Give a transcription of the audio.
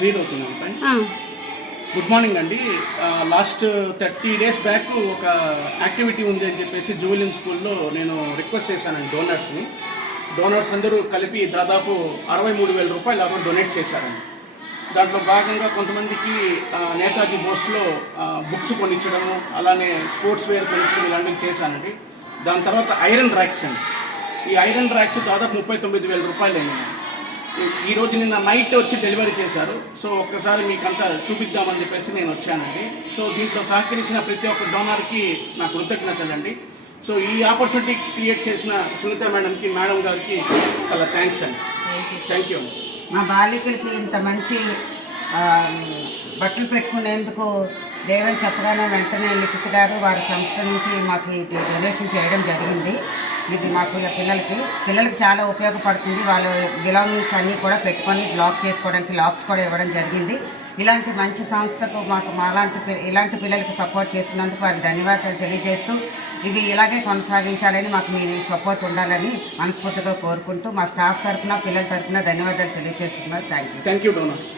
Read అవుతున్నాను. Good morning అండి. Last 30 days back ఒక యాక్టివిటీ ఉంది అని చెప్పేసి జూవెలిన్ స్కూల్లో నేను రిక్వెస్ట్ చేశానండి డోనర్స్ అందరూ కలిపి దాదాపు 63,000 రూపాయలు ఎవరు డొనేట్ చేశారండి. దాంట్లో భాగంగా కొంతమందికి నేతాజీ బోస్లో బుక్స్ కొనిచ్చడము, అలానే స్పోర్ట్స్ వేర్ కొనిచ్చడం ఇలాంటివి చేశానండి. దాని తర్వాత ఐరన్ ర్యాక్స్ అండి. ఈ ఐరన్ ర్యాక్స్ దాదాపు 39,000 రూపాయలు అయింది. ఈరోజు నిన్న నైట్ వచ్చి డెలివరీ చేశారు. సో ఒక్కసారి మీకు అంతా చూపిద్దామని చెప్పేసి నేను వచ్చానండి. సో దీంట్లో సహకరించిన ప్రతి ఒక్క డోనర్కి నా కృతజ్ఞతలు అండి. సో ఈ ఆపర్చునిటీ క్రియేట్ చేసిన సునీత మేడం గారికి చాలా థ్యాంక్స్ అండి. Thank you. మా బాలికలకి ఇంత మంచి బట్టలు పెట్టుకునేందుకు దేవని చెప్పగానే వెంటనే లిఖిత్ గారు వారి సంస్థ నుంచి మాకు ఇది డొనేషన్ చేయడం జరిగింది. ఇది మాకు పిల్లలకి చాలా ఉపయోగపడుతుంది. వాళ్ళ బిలాంగింగ్స్ అన్నీ కూడా పెట్టుకొని లాక్ చేసుకోవడానికి లాక్స్ కూడా ఇవ్వడం జరిగింది. ఇలాంటి మంచి సంస్థకు ఇలాంటి పిల్లలకి సపోర్ట్ చేస్తున్నందుకు వారికి ధన్యవాదాలు తెలియజేస్తూ ఇది ఇలాగే కొనసాగించాలని మాకు మీ సపోర్ట్ ఉండాలని మనస్ఫూర్తిగా కోరుకుంటూ మా స్టాఫ్ తరఫున పిల్లల తరఫున ధన్యవాదాలు తెలియజేస్తున్నారు. Thank you. Thank you donors.